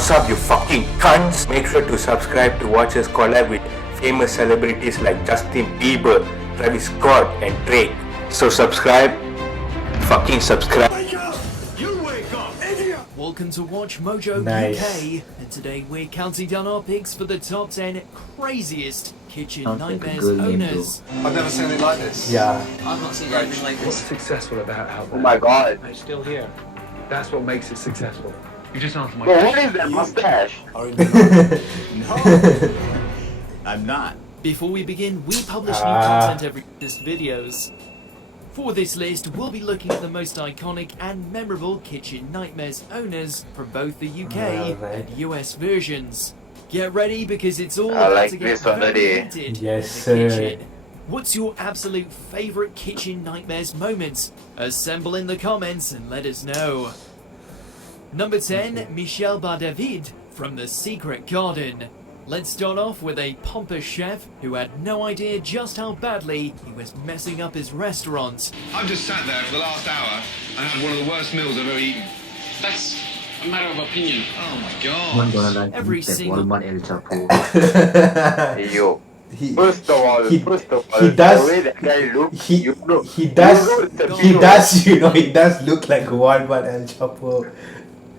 What's up, you fucking cunts? Make sure to subscribe to watch us collab with famous celebrities like Justin Bieber, Travis Scott, and Drake. So subscribe. Fucking subscribe. Wake up! You wake up, idiot! Welcome to Watch Mojo Nice. UK, and today we're counting down our picks for the top 10 craziest kitchen Sounds like a nightmares good name, owners. I've never seen anything like this. Yeah. I've not seen anything like What's this. successful about Outback? Oh my god. It's still here. That's what makes it successful. You just answer my Bro, question. what is that mustache? I'm not. Before we begin, we publish new content every this videos. For this list, we'll be looking at the most iconic and memorable kitchen nightmares owners from both the UK Alright. and US versions. Get ready because it's all I about like to get this very already. heated Yes, in the sir. kitchen. What's your absolute favourite kitchen nightmares moments? Assemble in the comments and let us know. Number 10, Michel Bar-David from The Secret Garden. Let's start off with a pompous chef who had no idea just how badly he was messing up his restaurant. I've just sat there for the last hour and had one of the worst meals I've ever eaten. That's a matter of opinion. Oh my One god. gonna like Every eat that single- Walmart El Chapo. Hey, yo. he First of all, he the does- way that guy looks, he you know, he does you know it's a he hero. does he does look like Walmart El Chapo.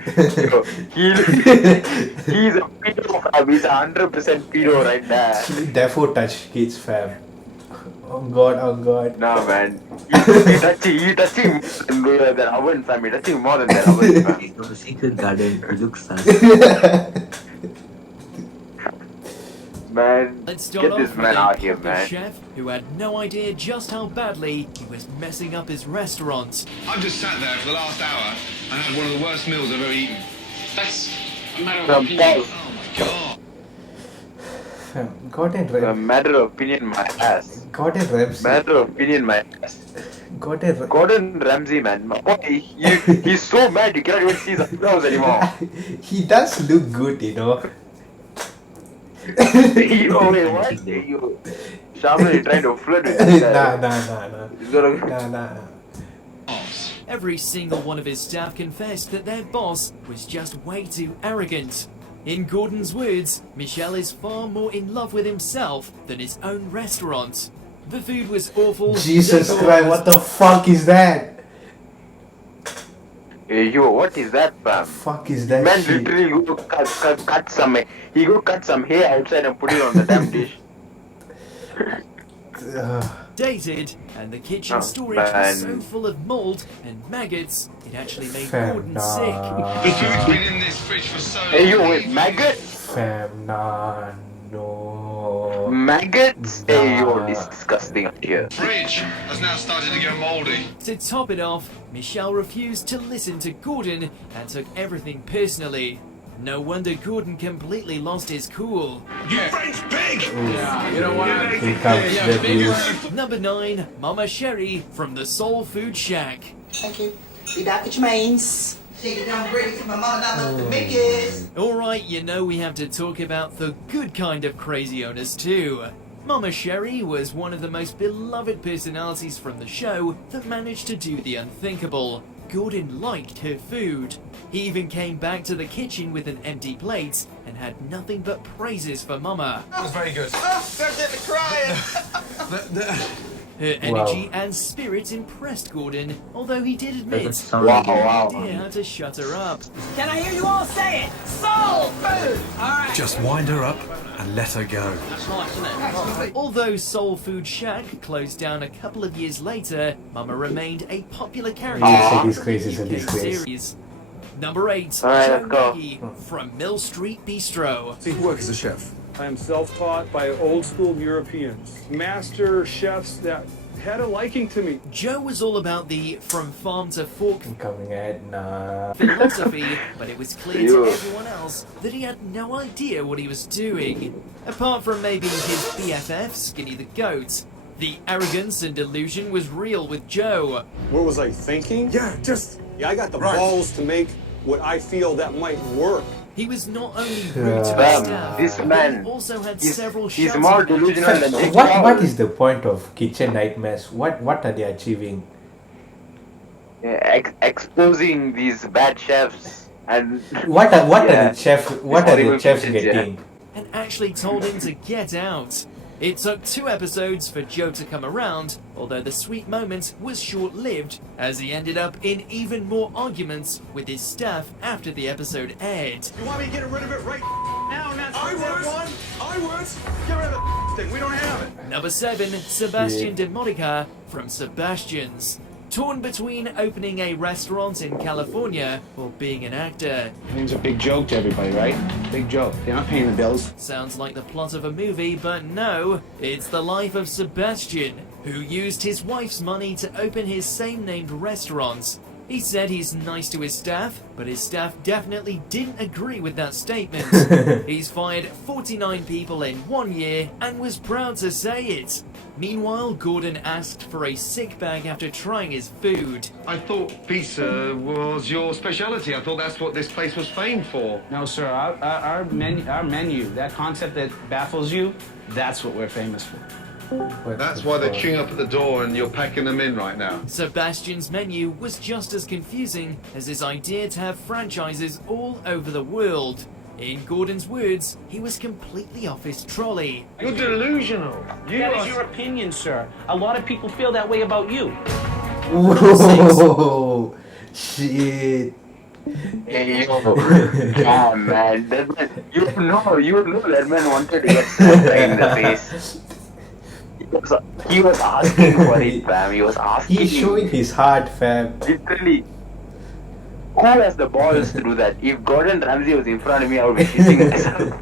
Yo, he's a pedo, fam. He's 100% pedo right there. Therefore touch kids fam. Oh god. Nah, man. He touching more than that oven, fam. He touching more than that oven, fam. He's from a secret garden. He looks sus. Man, Let's start get off this with man a out here, pompous man. chef who had no idea just how badly he was messing up his restaurant. I've just sat there for the last hour and had one of the worst meals I've ever eaten. That's a matter of Some opinion. balls. Oh my god. Fam, Gordon A Ramsay. matter of opinion, my ass. Gordon Ramsay. Matter of opinion, my ass. Gordon Gordon Ramsay, man. My boy, he's so mad you cannot even see his eyebrows anymore. He does look good, you know. Yo, wait, what? Yo. Shamil, you're trying to flirt with this guy. Nah. He's gonna... Nah. Every single one of his staff confessed that their boss was just way too arrogant. In Gordon's words, Michel is far more in love with himself than his own restaurant. The food was awful. Jesus decor Christ, was what the fuck is that? Hey, yo, what is that, fam? Fuck is that Man shit? literally go cut some... He go cut some hair outside and put it on the damn dish. dated, and the kitchen Oh, storage man. was so full of mold and maggots, it actually made Fam, Gordon nah. The food's been in this fridge for so long. Hey, yo, wait, maggots? Fam, nah, no. Maggots? Hey, yo, Nah. this is disgusting out here. Fridge has now started to go mouldy. To top it off, Michel refused to listen to Gordon and took everything personally. No wonder Gordon completely lost his cool. You French pig! You know what? Here comes the abuse. Number 9, Mama Sherry from the Soul Food Shack. Thank you. Be back at your mains. Take it down ready for my mama not enough to make it. Alright, you know we have to talk about the good kind of crazy owners too. Mama Sherry was one of the most beloved personalities from the show that managed to do the unthinkable. Gordon liked her food. He even came back to the kitchen with an empty plate and had nothing but praises for Mama. That was very good. Start getting crying. Her energy and spirit impressed Gordon, although he did admit Doesn't sound Wow, like he had wow. no idea how to shut her up. Can I hear you all say it? Soul food. All right. Just wind her up and let her go. That's nice, isn't it? Although Soul Food Shack closed down a couple of years later, Mama remained a popular character It's a in disgrace, the it's a UK disgrace. series. Number 8, Alright, Joe let's go. Maggie from Mill Street Bistro. So you work as a chef. I am self-taught by old school Europeans, master chefs that had a liking to me. Joe was all about the from farm to fork Coming at nah. philosophy, but it was clear to Ew. everyone else that he had no idea what he was doing. Apart from maybe his BFF, Skinny the Goat, the arrogance and delusion was real with Joe. What was I thinking? Yeah, just I got the Right. balls to make what I feel that might work. He was not only rude to his Fam, staff, this but man, he also had he's- several he's shouting more matches. delusional than Jake What Paul. is the point of kitchen nightmares? What are they achieving? Exposing these bad chefs And What are Yeah. the chefs Horrible getting? questions, and actually told him to get out. It took 2 episodes for Joe to come around, although the sweet moment was short-lived, as he ended up in even more arguments with his staff after the episode aired. You want me to get rid of it right now? I would. Get rid of the thing. We don't have it. Number 7, Sebastian de Modica from Sebastian's. Torn between opening a restaurant in California or being an actor. It's a big joke to everybody, right? Big joke. They're not paying the bills. Sounds like the plot of a movie, but no, it's the life of Sebastian, who used his wife's money to open his same-named restaurant. He said he's nice to his staff, but his staff definitely didn't agree with that statement. He's fired 49 people in 1 year and was proud to say it. Meanwhile, Gordon asked for a sick bag after trying his food. I thought pizza was your speciality. I thought that's what this place was famed for. No, sir. Our menu, that concept that baffles you, that's what we're famous for. That's why they're queuing up at the door and you're packing them in right now. Sebastian's menu was just as confusing as his idea to have franchises all over the world. In Gordon's words, he was completely off his trolley. You're delusional. That is your opinion, sir. A lot of people feel that way about you. Whoa, shit. Hey, yo, yeah, man, that man, you know that man wanted to get stabbed in the face. He was asking for it, fam. He was asking. He's showing his heart, fam. Literally. Who has the balls to do that? If Gordon Ramsay was in front of me, I would be shitting myself.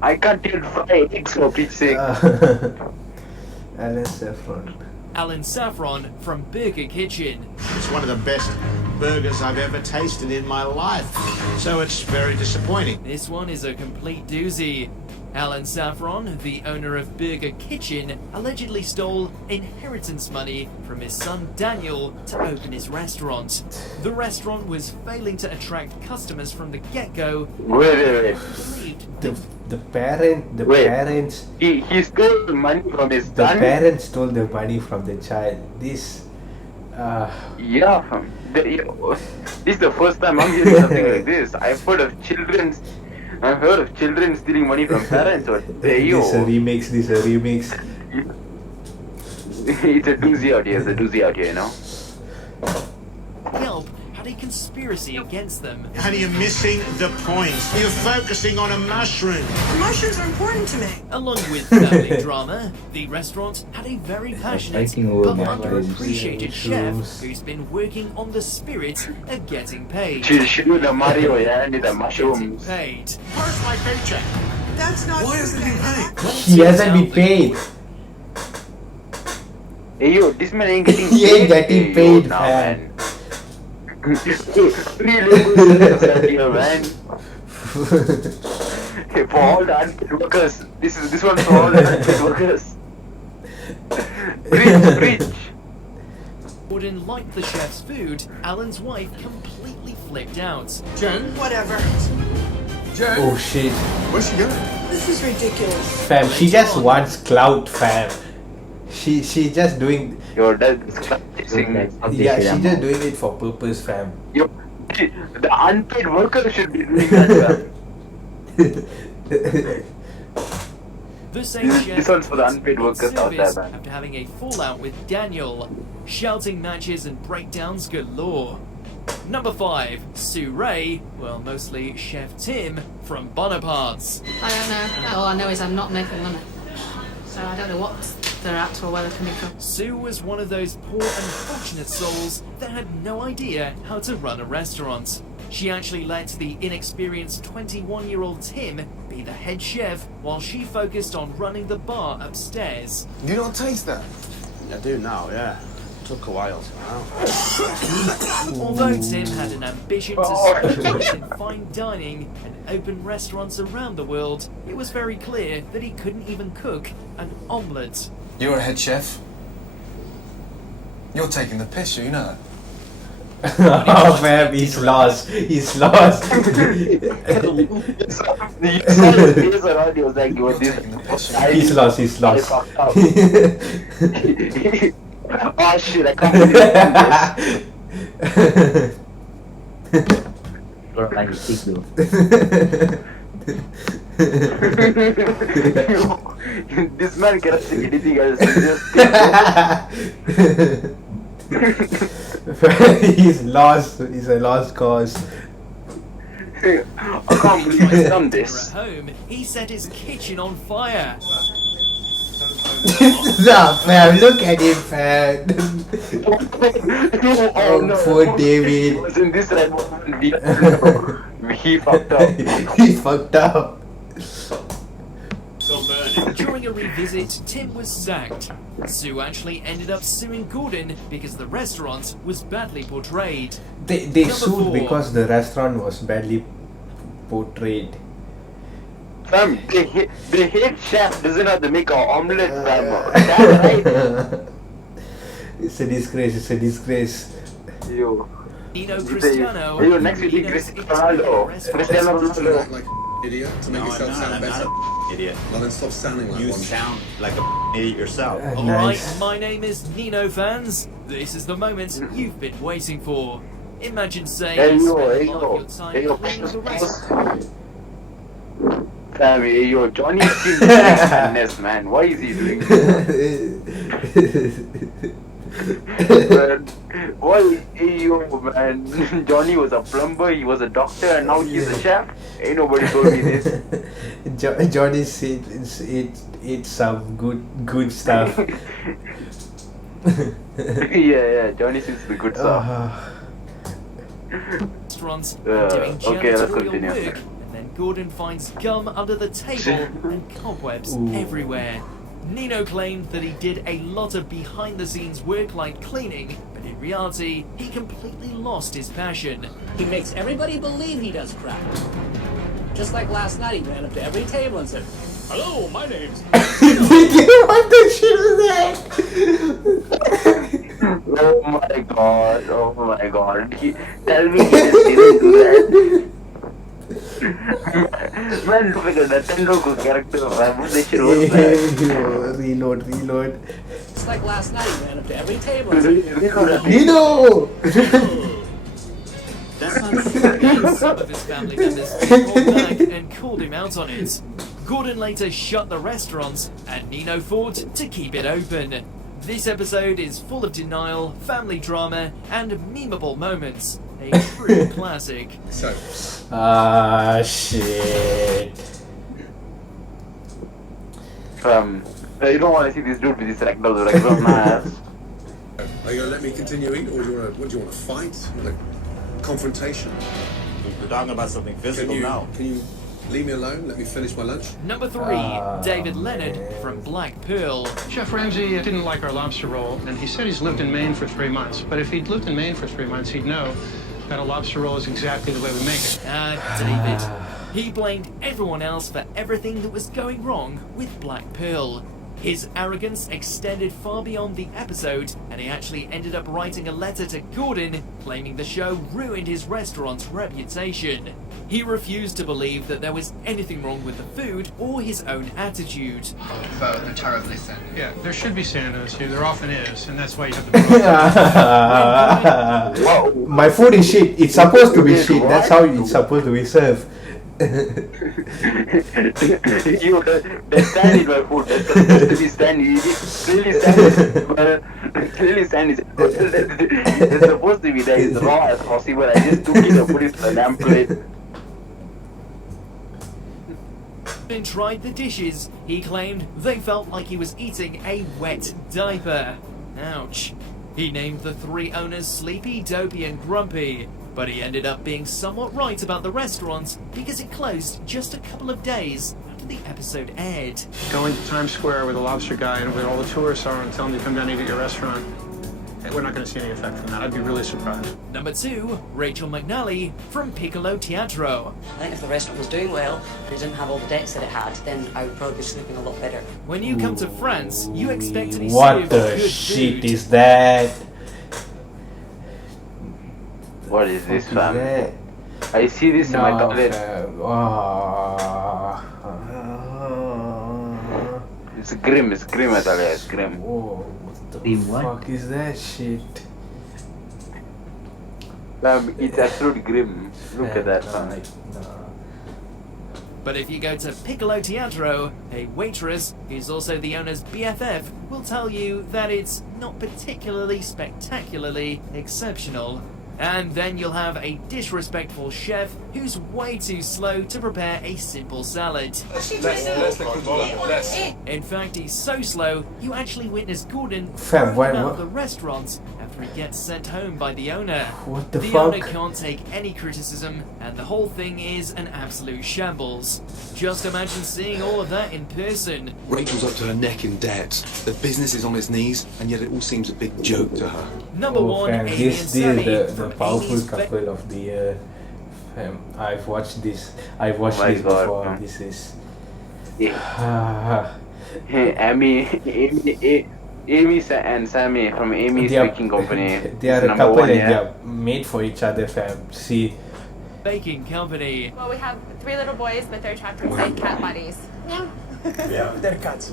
I can't even fry eggs for Pete's sake. Alan Saffron. Alan Saffron from Burger Kitchen. It's one of the best burgers I've ever tasted in my life. So it's very disappointing. This one is a complete doozy. Alan Saffron, the owner of Burger Kitchen, allegedly stole inheritance money from his son Daniel to open his restaurant. The restaurant was failing to attract customers from the get-go. Wait. Believed The parents. He stole the money from his The son. parents stole the money from the child. This. Yeah, fam. This is the first time I'm hearing something like this. I've heard of children stealing money from parents. Or This a remix. It's a doozy out here, you know. Yelp had a conspiracy against them. And you're missing the point. You're focusing on a mushroom. Mushrooms are important to me. Along with family drama, the restaurant had a very passionate Fighting over but mushrooms. underappreciated chef Mushrooms. who's been working on the spirit of getting paid. She'll shoot the Mario and the Getting mushrooms. paid. Where's my paycheck? That's not Why isn't he paid? He hasn't been paid. Hey yo, this man ain't getting paid. He ain't getting Hey, yo, paid, now, man. Free labor here, man. Hey, for all the unpaid workers. This one's for all the unpaid workers. Preach. Gordon liked the chef's food. Alan's wife completely flipped out. Jen? Whatever. Jen? Oh shit. Where's she going? This is ridiculous. Fam, she just wants clout, fam. She just doing. Yo, that's practicing. Yeah, she just doing it for purpose, fam. Yo, the unpaid workers should be doing that. The same chef This one's for the quit unpaid workers out service there, man. after having a fallout with Daniel. Shouting matches and breakdowns galore. Number 5, Sue Ray, well, mostly Chef Tim from Bonaparte's. I don't know. All I know is I'm not making money. So I don't know what they're at or where they're coming from. Sue was one of those poor unfortunate souls that had no idea how to run a restaurant. She actually let the inexperienced 21-year-old Tim be the head chef while she focused on running the bar upstairs. You don't taste that? I do now, yeah. Took a while. Although Tim had an ambition to specialize in fine dining and open restaurants around the world, it was very clear that he couldn't even cook an omelette. You're a head chef. You're taking the piss, you know. Oh fam, he's lost. He's lost. You saw his face around, he was like, yo, this. He's lost. He's lost. Oh shit, I can't believe this. Don't like stick though. This man cannot say anything else. He's lost. He's a lost cause. I can't believe he's done this. At home, he set his kitchen on fire. Nah, fam, look at him, fam. No. Poor David. He was in this red one. He fucked up. He fucked up. During a revisit, Tim was sacked. Sue actually ended up suing Gordon because the restaurant was badly portrayed. They Number sued 4. because the restaurant was badly portrayed. Fam, the head chef doesn't have to make an omelette, fam. That's right. It's a disgrace. It's a disgrace. Yo. Nino Cristiano. Yo, next we need Cristiano Ronaldo. Cristiano Ronaldo. Act like an idiot to make yourself sound better. Idiot. Well, then stop sounding like You one. sound like a idiot yourself. Alright, Nice. my name is Nino fans. This is the moment you've been waiting for. Imagine saying Hey you yo, spent hey a lot of yo, your time hey yo, cleaning the restaurant. Fam, hey yo, Johnny is still doing madness, man. Why is he doing this? Man, why, hey yo, man. Johnny was a plumber, he was a doctor, and now he's a chef. Ain't nobody told me this. Johnny said it's some good stuff. Yeah, Johnny seems the good stuff. Restaurants Yeah, doing okay, let's janitorial continue. work, and then Gordon finds gum under the table and cobwebs Ooh. everywhere. Nino claimed that he did a lot of behind-the-scenes work like cleaning, but in reality, he completely lost his passion. He makes everybody believe he does crap. Just like last night, he ran up to every table and said, "Hello, my name's..." What the shit was that? Oh my god, oh my god. Tell me he just didn't do that. Man, look like a Nintendo character, man. What this shit was like. Reload. Just like last night, he ran up to every table and said, Nino! Some of his family members called back and called him out on it. Gordon later shut the restaurant, and Nino fought to keep it open. This episode is full of denial, family drama, and memeable moments. A true classic. So, Shit. You don't want to see this dude with this rectal mask. are you gonna let me continue eating, or do you want to? What do you want to fight? Like confrontation? We're talking about something physical now. Can you leave me alone? Let me finish my lunch. Number 3, David Leonard from Black Pearl. Chef Ramsay didn't like our lobster roll, and he said he's lived in Maine for 3 months. But if he'd lived in Maine for 3 months, he'd know that a lobster roll is exactly the way we make it. David. He blamed everyone else for everything that was going wrong with Black Pearl. His arrogance extended far beyond the episode, and he actually ended up writing a letter to Gordon claiming the show ruined his restaurant's reputation. He refused to believe that there was anything wrong with the food or his own attitude. Both are terribly thin. Yeah, there should be sand in this here. There often is, and that's why you have to... My food is shit. It's supposed to be shit. That's how it's supposed to be served. You the stand in my food. That's supposed to be standing. Clearly stand is it's supposed to be there as raw as possible. I just took it and put it on the damn plate. And tried the dishes, he claimed they felt like he was eating a wet diaper. Ouch. He named the 3 owners Sleepy, Dopey and Grumpy, but he ended up being somewhat right about the restaurant because it closed just a couple of days after the episode aired. Go into Times Square with a lobster guy and where all the tourists are and tell them to come down and eat at your restaurant. We're not going to see any effect from that. I'd be really surprised. Number 2, Rachel McNally from Piccolo Teatro. I think if the restaurant was doing well and it didn't have all the debts that it had, then I would probably be sleeping a lot better. When you come to France, you expect to be What served the good shit food. is that? What is this, fam? I see this in my toilet. It's grim, I tell you, it's grim. Whoa, what the fuck is that shit? It's absolute grim. Look at that, fam. But if you go to Piccolo Teatro, a waitress who's also the owner's BFF will tell you that it's not particularly spectacularly exceptional. And then you'll have a disrespectful chef who's way too slow to prepare a simple salad. In fact, he's so slow, you actually witness Gordon Fam, throw him out of the restaurant after he gets sent home by the owner. What the The fuck? owner can't take any criticism, and the whole thing is an absolute shambles. Just imagine seeing all of that in person. Rachel's up to her neck in debt. The business is on its knees, and yet it all seems a big joke to her. Number one, fam, Amy this and is Sammy the from powerful Amy's couple of the year. Fam, I've watched this. I've watched Oh my this God, before. man. This is. Hey, Amy and Sammy from Amy's They are- Baking Company. They are a Number couple one, and yeah. they are made for each other, fam. See, Baking Company. Well, we have 3 little boys, but they're trapped inside cat bodies. yeah, They're cats.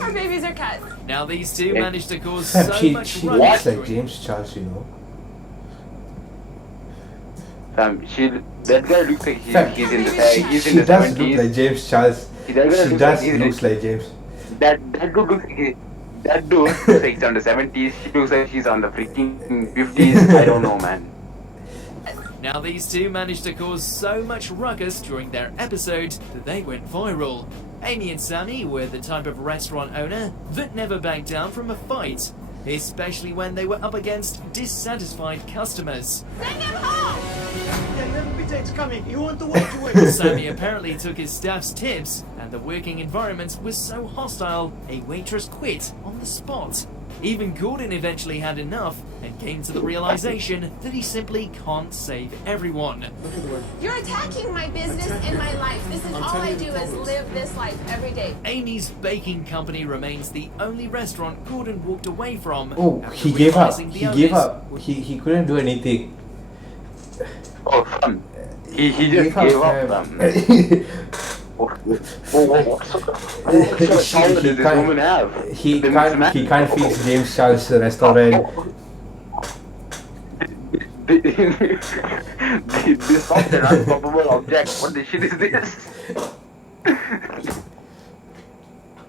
Our babies are cats. Now these two Yeah. managed to cause fam, so she much looks ruckus like during James Charles, you know. That guy looks like Fam, he's in the she in the does 70s. look like James Charles. That guy She looks does like he's looks like James. That dude looks like that dude looks like he's on the 70s. She looks like she's on the freaking 50s. I don't know, man. Now these two managed to cause so much ruckus during their episode that they went viral. Amy and Sammy were the type of restaurant owner that never backed down from a fight, especially when they were up against dissatisfied customers. Coming. You want to walk away? Sammy apparently took his staff's tips, and the working environment was so hostile, a waitress quit on the spot. Even Gordon eventually had enough and came to the realization that he simply can't save everyone. You're attacking my business and my life. This is all I do is live this life every day. Amy's Baking Company remains the only restaurant Gordon walked away from. Oh, after he gave up. realizing the He gave owners up. He couldn't do anything. Oh, fun. He just gave up, fam. What sort of talent does this woman have? He can't fix James Charles restaurant. This is an unstoppable object. What the shit is this?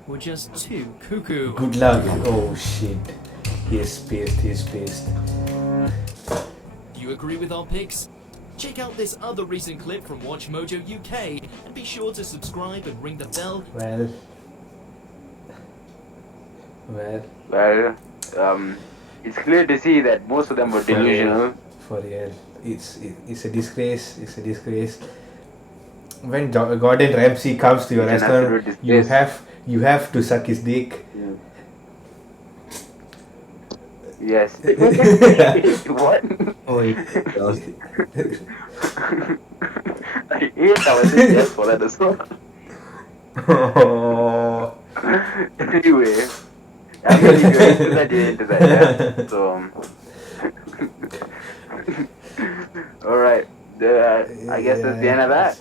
were just too cuckoo. Good luck. Oh shit. He's pissed. Do you agree with our picks? Check out this other recent clip from Watch Mojo UK and be sure to subscribe and ring the bell. Well, it's clear to see that most of them were delusional. For real. It's a disgrace. It's a disgrace. When Gordon Ramsay comes to your It's an restaurant, absolute you have to suck his dick. Yes. What? Oh, I hate how I said yes for that as well. Anyway, I'm going to go into that, yeah. So, alright. I guess that's the end of that.